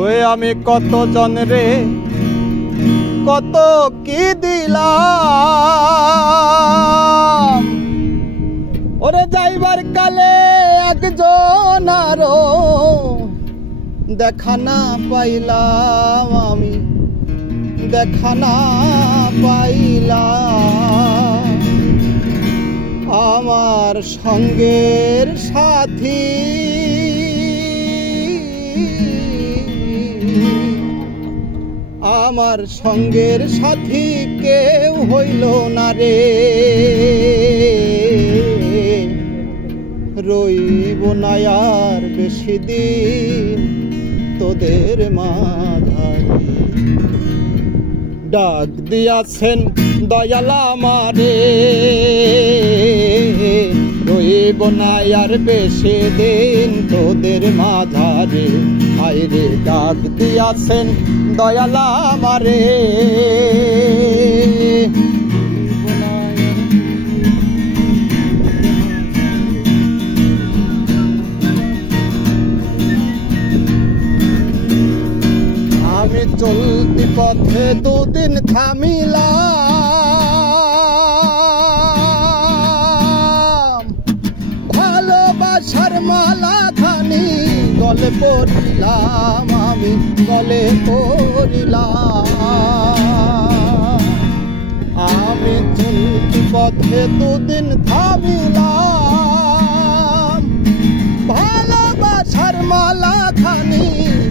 ওই আমি কত জনরে কত কি দিলাম, ওরে যাইবার কালে একজন আরো দেখা না পাইলাম, আমি দেখা না পাইলাম। আমার সঙ্গের সাথী আমার সঙ্গের সাথী কেউ হইল না রে, রইব না আর বেশি দিন তোদের মাঝারে। ডাক দিয়াছেন দয়াল আমারে, রইব না আর বেশি দিন তোদের মাঝারে। আইরে ডাক দিয়াছেন দয়াল আমারে, আমি চলতি পথে দুদিন থামিলাম, ভালোবাসার মালা খানি গলে পড়িলাম, আমি গলে পড়িলাম। আমি চলতি পথে দুদিন থামিলাম, ভালোবাসার মালা খানি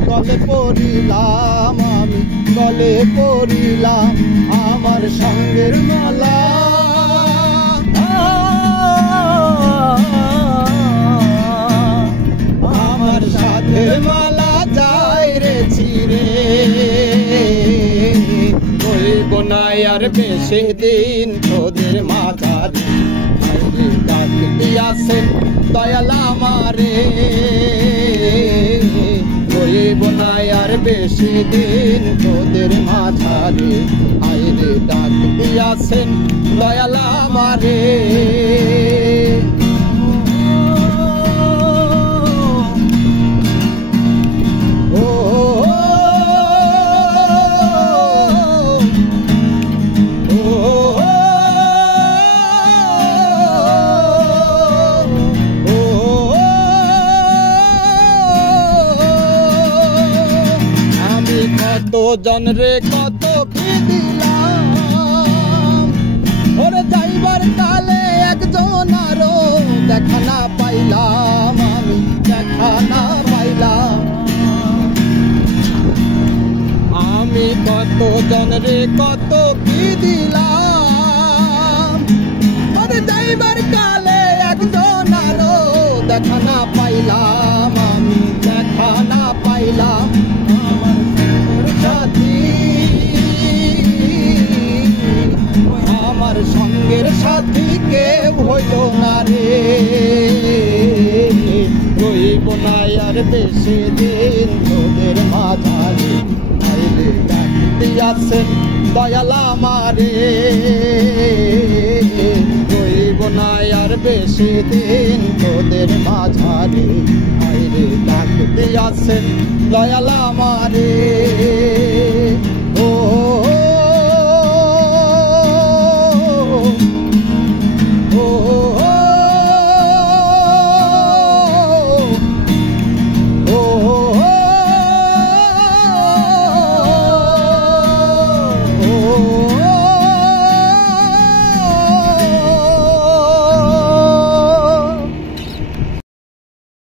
গলে পড়িলাম, আমি গলে পড়িলাম। আমার সঙ্গের মালা আমার সাথের মালা যায় রে চিরে, হইব না আর বেশি দিন তোদের মাঝারে। ডাক দিয়াছেন দয়াল আমারে, হইব না আর বেশি দিন তোদের মাঝারে। আইরে ডাক দিয়াছেন দয়াল আমারে। কত জনরে কত কি দিলাম, ওরে যাইবার কালে একজন আরো দেখা না পাইলাম, আমি দেখা না পাইলাম। আমি কত জনরে কত কি দিলাম, ওরে যাইবার কালে একজন আরো দেখা না পাইলাম, আমি দেখা না পাইলাম। আমার সঙ্গের সাথী কেউ হইল না রে, রইব না আর বেশি দিন তোদের মাঝারে। আইরে ডাক দিয়াছেন দয়াল আমারে, রইব না আর বেশি দিন তোদের মাঝারে। আইরে ডাক দিয়াছেন দয়াল আমারে।